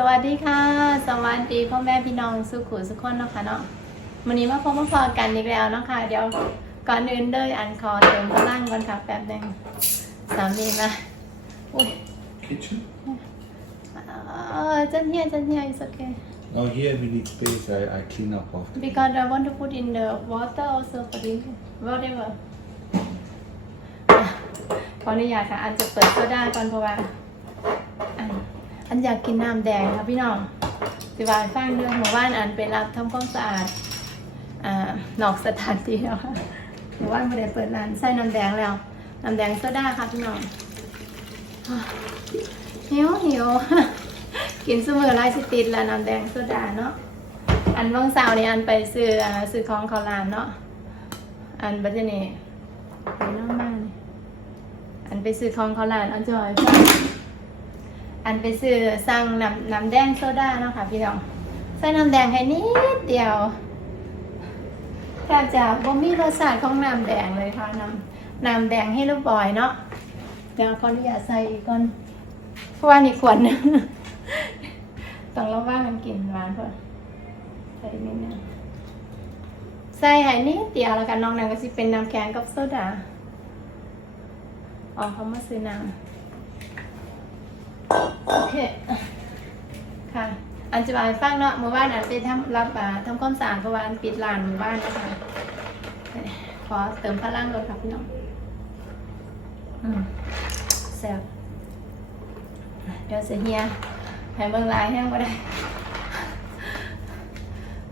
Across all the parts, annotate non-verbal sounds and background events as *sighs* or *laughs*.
สวัสดีค่ะ สวัสดีพ่อแม่พี่น้องสุขุสุขคนเนาะค่ะเนาะวันนี้มาพบมาพอกันอีกแล้วเนาะค่ะเดี๋ยวก่อนอื่นเลยอันคอเติมพลังก่อนค่ะแป๊บหนึงสามีมาอุ้ย Kitchen? เออจันเฮียจันเฮีย is okay Oh, here we need space. I, I clean up after. because I want to put in the water also for drinking whatever อะขออนุญาตค่ะอันจะเปิดโซดาก่อนเพราะว่าอัน อันอยากกินน้ำแดงค่ะพี่น้องสิวายฟังเรื่องหมู่บ้านอันไปรับทำความสะอาดอ่านอกสถานที่แล้วค่ะหมู่บ้านไม่ได้เปิดร้านใส่น้ำแดงแล้วน้ำแดงโซดาค่ะพี่น้องหิวหิวกินเสมอไรสติดแล้วน้ำแดงโซดาเนาะอันว่างสาร์นี่อันไปซื้อซื้อของเขาร้านเนาะอันบัจนี่ไปน้องบ้านนี่อันไปซื้อของเขาร้านอันจอยฟัง อันไปซื้อสั่งน้ำน้ำแดงโซดาเนาะค่ะพี่น้องใส่น้ำแดงให้นิดเดียวแทบจะบ่มีรสชาติของน้ำแดงเลยค่ะน้ำน้ำแดงให้ลูกบอยเนาะเดี๋ยวขออนุญาตใส่ก่อนเพราะว่านี่ขวดนึงต้องระวังมันกินหวานเพื่อใส่นิดนึงใส่ให้นิดเดียวแล้วกันน้องนางก็สิเป็นน้ำแข็งกับโซดาอ๋อเขามาซื้อน้ำ โอเค ค่ะ อันจะมาให้ฟังเนาะเมื่อวานอันไปทำรับอาทำความสะอาดเพราะว่าอันปิดร้านเมื่อวานนะคะขอเติมพลังก่อนค่ะพี่น้อง อืมแซ่บเดี๋ยวเสียเฮียให้เบิ่งลายแห้งก็ได้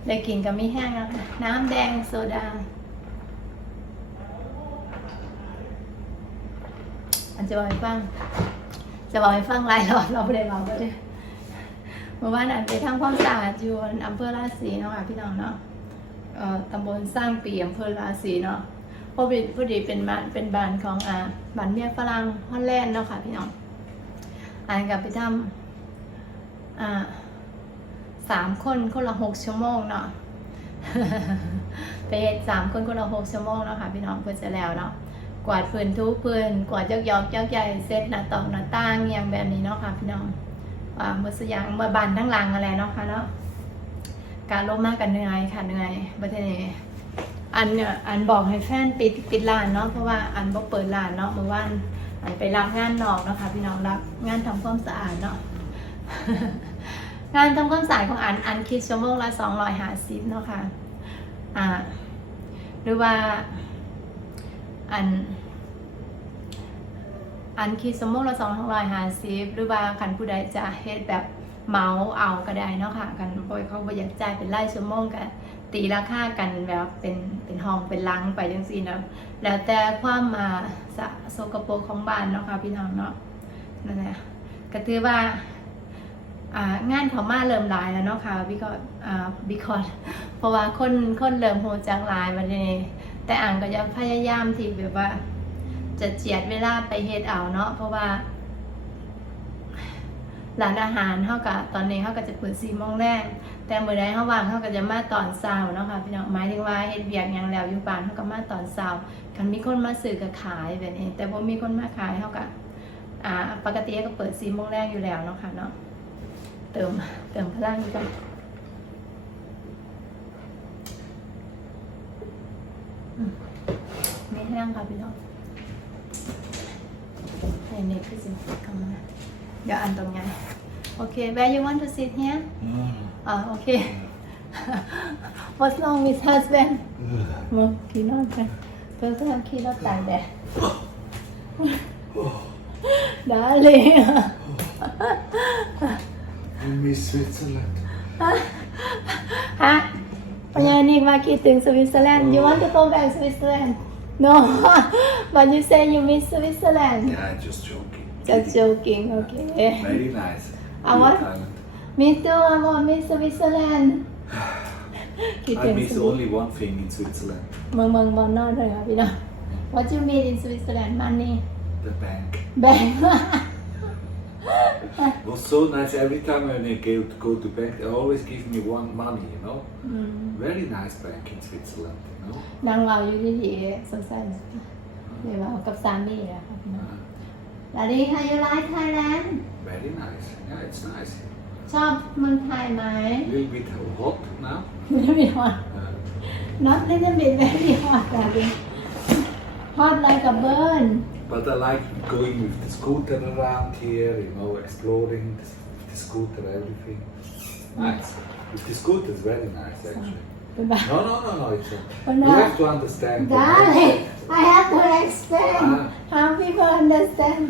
ได้กินกับมีแห้งแล้วน้ำแดงโซดา อันจะบอกให้ฟัง จะบอกให้ฟังหลายรอบเราไม่ได้บอกก็ได้เมื่อวานอันไปทำความสะอาดอยู่อำเภอราศีเนาะค่ะพี่น้องเนาะตำบลสร้างปีอำเภอราศีเนาะพอดีพอดีเป็นบ้านเป็นบ้านของอ่าบ้านเมียฝรั่งฮอลแลนด์เนาะค่ะพี่น้องอ่านกับไปทำอ่าสามคนคนละหกชั่วโมงเนาะไปสามคนคนละหกชั่วโมงเนาะค่ะพี่น้องเพื่อจะแล้วเนาะ กวาดพื้นทุกพื้นกวาดยอกยอกยอกใหญ่เซตหน้าต่อหน้าต่างอย่างแบบนี้เนาะค่ะพี่น้องอ่าเมื่อสยางเมื่อบานทั้งหลังอะไรเนาะค่ะเนาะการลบมากกันเหนื่อยค่ะเหนื่อยประเทศนี้อันเนี่ยอันบอกให้แฟนปิดปิดร้านเนาะเพราะว่าอันบอกเปิดร้านเนาะเมื่อวานอันไปรับงานนอกเนาะค่ะพี่น้องรับงานทำความสะอาดเนาะงานทำความสะอาดของอันอันคิดชั่วโมงละสองร้อยห้าสิบเนาะค่ะอ่าหรือว่า อัน อันคิดชั่วโมงละสองร้อยห้าสิบหรือว่าคันผู้ใดจะเฮ็ดแบบเมาเอาก็ได้เนาะค่ะกันบอยเขาบ่อยากจ่ายเป็นรายชั่วโมงกันตีราคากันแบบเป็นเป็นห้องเป็นลังไปจังซี่นะแล้วแต่ความมาสะโสกโปรของบ้านเนาะค่ะพี่น้องเนาะนั่นแหละก็ถือว่าอ่างานเขามาเริ่มหลายแล้วเนาะค่ะบิคออ่าบิคอเพราะว่าคนคนเริ่มโหจังหลายวันนี้ แต่อ่างก็ยังพยายามที่แบบว่า จะเจียดเวลาไปเฮ็ดเอาเนาะเพราะว่าร้านอาหารเฮากับตอนนี้เฮาก็จะเปิด4โมงแรกแต่เมื่อใดเขาว่างเขาก็จะมาตอนเช้าเนาะค่ะพี่น้องหมายถึงว่าเฮ็ดเวียกยังแล้วอยู่บ้านเขาก็มาตอนเช้าคันมีคนมาซื้อก็ขายแบบนี้แต่บ่มีคนมาขายเขาก็อ่าปกติก็เปิด4โมงแรกอยู่แล้วเนาะค่ะเนาะเติมเติมพลังกันอืมมีแห้งค่ะพี่น้องให้เน็ตพี่สิเข้ามาเดี๋ยวอันตรงไงโอเค where you want to sit here Mm. อ่าโอเค What's wrong with husband มึงขี่รถกันเพิ่งเพิ่งขี่รถตายแดดได้เลย I miss Switzerland. ฮะปัญญานิกมาคิดถึงสวิตเซอร์แลนด์ you want to go back Switzerland no *laughs* but you say you miss Switzerland Yeah, just joking. just joking okay *laughs* Very nice. I want- Good island. me too I want miss Switzerland *sighs* คิด I ถึง miss สวิต only one thing in Switzerland เมืองเมืองบอนนอนเลยค่ะพี่น้อง What you mean in Switzerland money the bank. แบง It *laughs* was so nice every time when I go to, go to bank, they always give me one money, you know. อืม Very nice bank in Switzerland, you know. นางเราอยู่ดีๆสงสัยเดี๋ยวเรากับสามีอะค่ะพี่น้อง Uh, สวัสดีค่ะยูไลท์ไทยแลนด์ very nice. Yeah, it's nice. ชอบเมืองไทยไหม A little bit hot now. ไม่ได้ฮอต Uh, not little bit very hot แต่เป็น hot like a burn but I like going with the scooter around here, you know, exploring the, the scooter, everything. Nice. With the scooter is very nice actually. เป็นแบบ No, no, no, no. It's a, But you now- have to understand. the Darling concept. I have to explain Ah. how people understand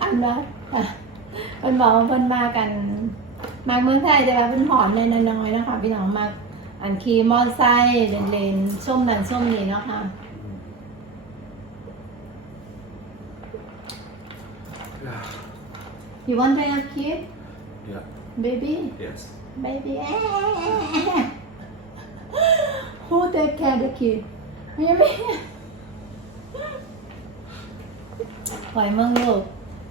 อันว่าอะเพิ่นบอกว่าเพิ่นมากัน มาเมืองไทยแต่ว่าเพิ่นหอมในน้อยๆนะคะพี่น้องมาอันขี่มอเตอร์ไซค์เล่นๆส้มนั่นส้มนี่เนาะค่ะ Yeah. You want to have kid Yeah. baby Yes. baby who take care the kid ไม่ไม่คอยเมืองลูก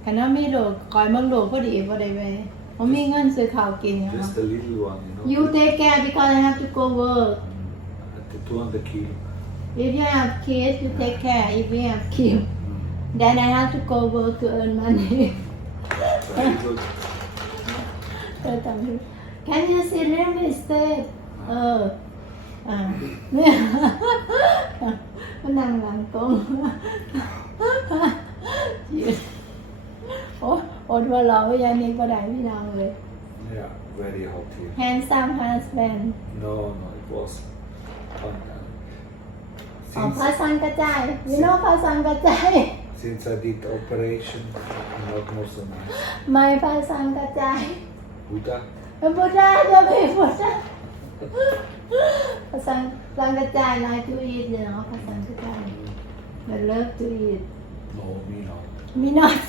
คันว่ามีลูกคอยเมืองลูกพอดีพอดีไปผมมีเงินซื้อข้าวกินนะคะ Just a little one, you know. You take care because I have to go work. Mm, At the 200 kilo. If you have kids, you take care. If we have kids, Mm. Then I have to go work to earn money. Very good. เออจำดู Can you see real estate? เอออ่าเนี่ยมันนั่งหลังตรงยืนโอ้อดว่าเราไม่ยายนี่ก็ได้พี่น้องเลย Yeah, very hot here. handsome husband No, no, it was fun. uh, อ๋อ Since, พระสังกระจาย you know พระสังกระจาย since I did the operation, not more so nice. ไม่พระสังกระจาย Buddha, เป็นพุทธะจะเป็นพุทธะพระสังสังกระจาย like to eat you know พระสังกระจาย but love to eat no, me no. me not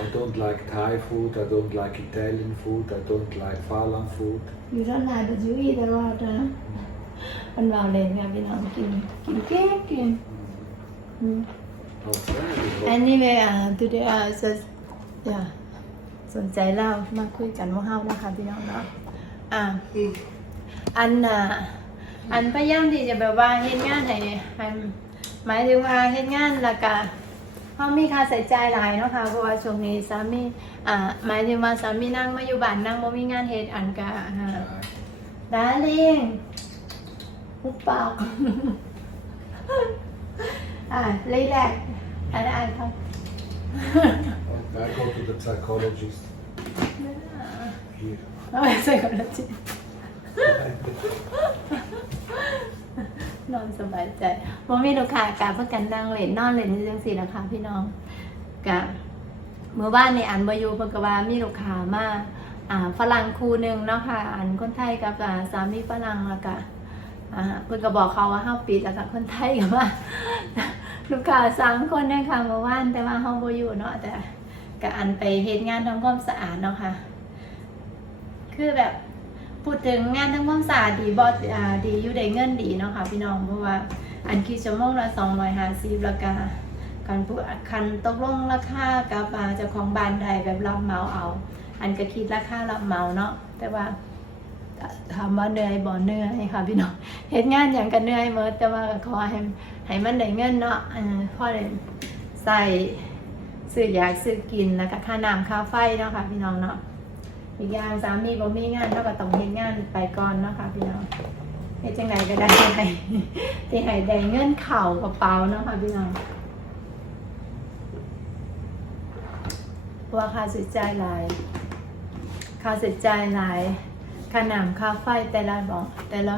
I don't like Thai food, I don't like Italian food, I don't like Falan food. you don't like but you eat a lot นะมันเราเลยค่ะพี่น้องกินกินเก่งกินอืม No, very hot. Anyway uh, today uh, just yeah สนใจเล่ามาคุยกันว่าเฮานะคะพี่น้องเนาะอ่าอันน่ะอันพยายามที่จะแบบว่าเฮ็ดงานให้ให้หมายถึงว่าเฮ็ดงานแล้วก็เฮามีค่าใช้จ่ายหลายเนาะค่ะเพราะว่าช่วงนี้สามีอ่าหมายถึงว่าสามีนั่งมาอยู่บ้านนั่งบ่มีงานเฮ็ดอันก็อ่าดาริงหุบปาก อ่ารีแลกซ์อ่านอ่านครับ I go to the psychologist here. เอาไปใส่ก่อนนะจินอนสบายใจบ่มีลูกค้ากะเพื่อกันนั่งเล่นนอนเล่นจังซี่นะคะ พี่น้องกะเมื่อวานในอันบอยู่เพิ่นก็ว่ามีลูกค้ามาอ่าฝรั่งคู่หนึงเนาะค่ะ อันคนไทยกับอ่าสามีฝรั่งแล้วก็ อ่าเพิ่นก็บอกเขาว่าเฮาปิดแล้วก็คนไทยก็ว่าลูกค้าสามคนนะคะเมื่อวานแต่ว่าเฮาบ่อยู่เนาะแต่ก็อันไปเฮ็ดงานทำความสะอาดเนาะค่ะ คือแบบพูดถึงงานทั้งความสะอาดดีบอสอ่าดีอยู่ได้เงินดีเนาะค่ะ พี่น้องเพราะว่าอันคิดชั่วโมงละสองร้อยห้าสิบราคาคันผู้คันตกลงราคากับอ่าเจ้าของบ้านใดแบบรับเหมาเอา อันก็คิดราคารับเหมาเนาะแต่ว่า ถามว่าเหนื่อยบ่เหนื่อยค่ะพี่น้องเฮ็ดงานอย่างก็เหนื่อยเมื่แต่ว่าขอให้ให้มันได้เงินเนาะเออพอได้ใส่ซื้อยากซื้อกินแล้วก็ค่าน้ำค่าไฟเนาะค่ะพี่น้องเนาะอีกอย่างสามีบ่มีงานเท่ากับต้องเฮ็ดงานไปก่อนเนาะค่ะพี่น้องเฮ็ดจังไดก็ได้ให้ที่ให้ได้เงินเข่ากระเป๋าเนาะค่ะพี่น้องว่าค่าใช้จ่ายหลายค่าใช้จ่ายหลาย ค่าน้ำค่าไฟแต่ละบ่องแต่ละ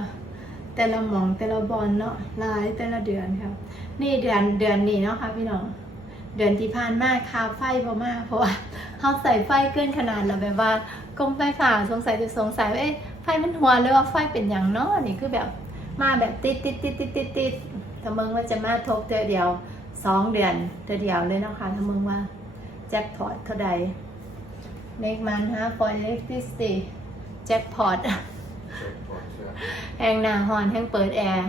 แต่ละหมองแต่ละบอลเนาะหลายแต่ละเดือนครับ นี่เดือนเดือนนี้เนาะค่ะพี่น้องเดือนที่ผ่านมาค่าไฟบ่มากเพราะว่าเขาใส่ไฟเกินขนาดแล้วแบบว่ากรมไฟฟ้าสงสัยจะสงสัยว่าเอ๊ะไฟมันหัวหรือว่าไฟเป็นอย่างเนาะนี่คือแบบมาแบบติดติดติดติดติดติดถ้ามึงว่าจะมาทบเธอเดียวสองเดือนเธอเดียวเลยเนาะค่ะถ้ามึงว่าแจ็คพอตเท่าใด make man half for electricity แจ็คพอต Jackpot, yeah. แห้งหน้าหอนแห้งเปิดแอร์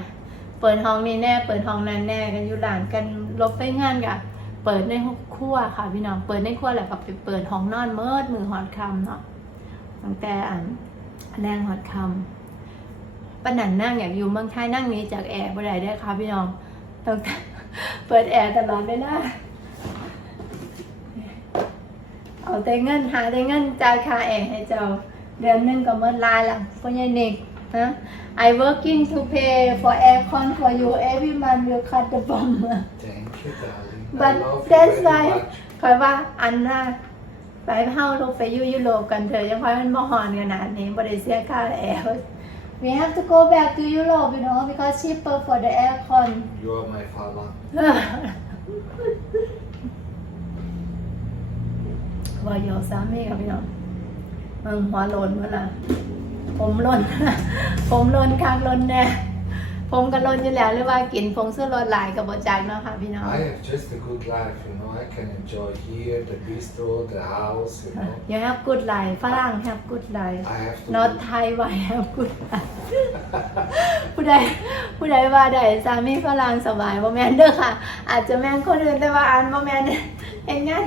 เปิดห้องนี้แน่ เปิดห้องนั้นแน่กันอยู่หลานกันลบไปงานกะเปิดในครัวค่ะพี่น้องเปิดในครัวแหละกับไปเปิดห้องนอนเมิดมือหอดคำเนาะตั้งแต่อันแรงหอดคำป้านันนั่งอยากอยู่เมืองไทยนั่งหนี้จากแอร์บ่ได้ได้อค่ะพี่น้องตั้งแต่เปิดแอร์ตลอดเวลาเอาแต่เงินหาแต่เงินจ่ายค่าแอร์ให้เจ้า เดือนหนึงก็หมดลายละพ่อใหญ่นิกฮะ I working to pay for aircon for you every month you cut the bomb Thank you, darling. I but love you that's very why much. คอยว่าอันน่ะไปเฮาลงไปอยู่ยุโรปกันเถอะยังค่อยมันบ่ฮอนขนาดนี้บ่ได้เสียค่าแอร์ We have to go back to Europe you know because cheaper for the aircon You are my father. ว่าโยสา มีกับพี่น้องมึงหัวโลนเมื่อละผมโลนผมโลนข้างโลนแน่ผมก็โลนอยู่แล้วหรือว่ากินผงเสื้อโลนหลายกับบจักเนาะค่ะพี่น้อง I have just a good life, you know. I can enjoy here, the bistro, the house, you know. You have good life ฝรั่ง have good life I have to. not do- Thai ว่า have good life ผู้ใดผู้ใดว่าใดสามีฝรั่งสบายบ่แม่นเด้อค่ะ อาจจะแม่นคนอื่นแต่ว่าอันบ่แม่นเห็นงาน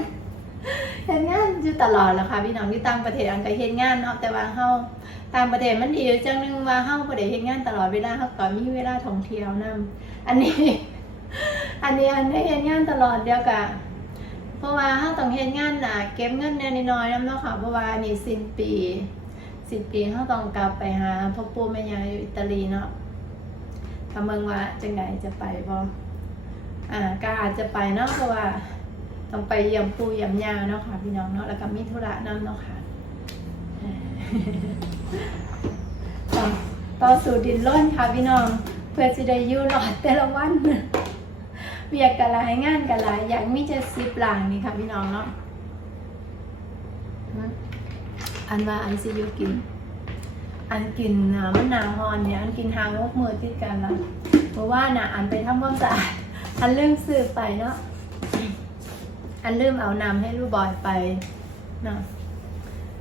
เห็นงานอยู่ตลอดแหล้วค่ะพี่น้องที่ต่างประเทศอันก็เฮ็ดงานเนาะแต่ว่าเฮาต่างประเทศมันดียวจังหนึงว่าเฮาบ่ได้เฮ็ดงานตลอดเวลาเฮาก็มีเวลาท่องเที่ยวนํอันนี้ อันนี้อันได้เฮ็ดงานตลอดเดียวกะเพราะว่าเฮาต้องเฮ็ดงานน่ะเก็บเงินแน่น้อยๆนํเนาะค่ะเพราะว่านี่สิ้นปีสิ้นปีเฮาต้องกลับไปหาพ่อปู่แม่ย่าอยู่อิตาลีเนาะถ้าเมืองว่าจังไดจะไปบ่อ่าก็อาจจะไปเนาะเพราะว่า ต้องไปเยี่ยมปู่เยี่ยมยาเนาะค่ะ พี่น้องเนาะแล้วก็มีธุระนํเนาะค่ะต่อต่อสู่ดินร่นค่ะพี่น้อง เพื่อจะได้ยู่รอดแต่ละวันเบียกกันหลายงานกันหลายอย่างมีจะสิบหลังนี่ค่ะพี่น้องเนาะอันว่าอันซิยูกิน อันกินอ่ามะนาวฮอนเนี่ยอันกินหางยกมือติดกันละเพราะว่าน่ะอันไปทำความสะอาดอันลืมซื้อไปเนาะ อันลืมเอาน้ำให้ลูกบอยไปเนาะ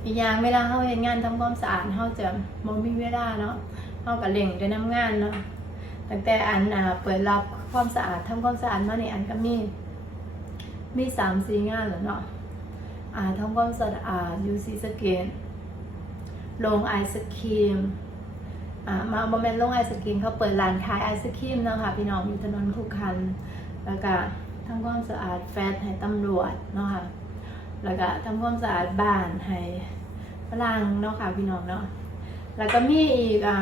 อีกอย่างเวลาเขาเห็นงานทำความสะอาดเขาจะบ่มีเวลาเนาะเขาก็เล่งไปน้ำงานเนาะตั้งแต่อันอ่าเปิดรับความสะอาดทำความสะอาดมาในอันก็มีมีสามสี่งานแล้วเนาะอ่าทำความสะอาดอยู่ซีสเกตลงไอศครีมอ่ามาโมเมนต์ลงไอศครีมเขาเปิดร้านขายไอศครีมเนาะค่ะพี่น้องอยู่ถนนคุกคันแล้วก็ ทำความสะอาดแฟดให้ตำรวจเนาะค่ะ แล้วก็ทำความสะอาดบ้านให้ฝรั่งเนาะค่ะพี่น้องเนาะ แล้วก็มีอีกอ่า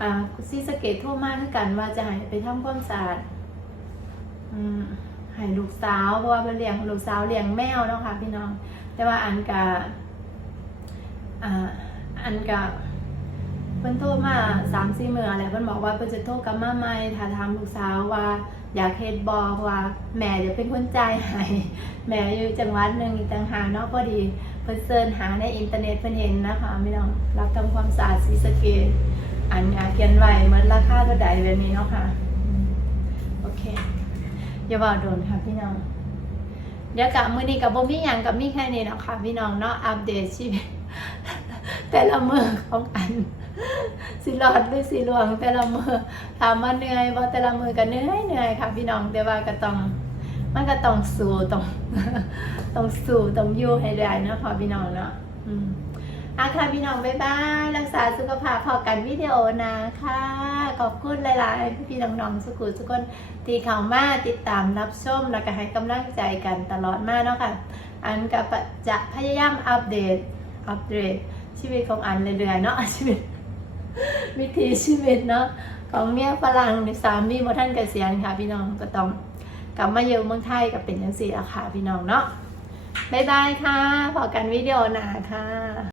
อ่าซีสเกตโทรมาคือกันว่าจะให้ไปทำความสะอาดอืมให้ลูกสาวเพราะว่าเพิ่นเลี้ยงลูกสาวเลี้ยงแมวเนาะค่ะพี่น้อง แต่ว่าอันกะอ่าอันกะเพิ่นโทรมาสามสี่มื้อแล้วเพิ่นบอกว่าเพิ่นจะโทรกลับมาใหม่ถ้าถามลูกสาวว่า อยากเฮ็ดบ่เพราะว่าแม่จะเป็นคนจ่ายให้แม่อยู่จังหวัดหนึ่งต่างหากเนาะพอดีเพิ่นเสิร์ชหาในอินเทอร์เน็ตเพิ่นเห็นนะคะพี่น้องรับทำความสะอาดซีสเกตอันอะเขียนไว้เหมือนราคาเท่าใดแบบนี้เนาะค่ะโอเคอย่าว่าโดนค่ะพี่น้องเดี๋ยวกับมือนี้กับบ่มีหยังกับมีแค่นี้เนาะค่ะพี่น้องเนาะอัปเดตชีวิตแต่ละมือของอัน สิรอดหรือสิลวงแต่ละมือถามว่าเหนื่อยบ่แต่ละมือก็เหนื่อยเหนื่อยค่ะ พี่น้องแต่ว่าก็ต้อง มันก็ต้องสู้ต้องต้องสู้ต้องอยู่ให้ได้เนาะพอพี่น้องเนาะอืมอาค่ะพี่น้องบ๊ายบายรักษาสุขภาพพอกันวิดีโอนะคะขอบคุณหลายๆพี่น้องๆสุขุสุกคนที่เข้ามาติดตามรับชมแล้วก็ให้กำลังใจกันตลอดมาเนาะค่ะ อันก็จะพยายามอัปเดตอัปเดตชีวิตของอันเรื่อยๆเนาะชีวิต วิถีชีวิตเนาะของเมียฝรั่งสามีโมท่านเกษียณค่ะ พี่น้องก็ต้องกลับมาเยือนเมืองไทยกับเป็นยังสี่ละค่ะพี่น้องเนาะบ๊ายบายค่ะพอกันวิดีโอหน้าค่ะ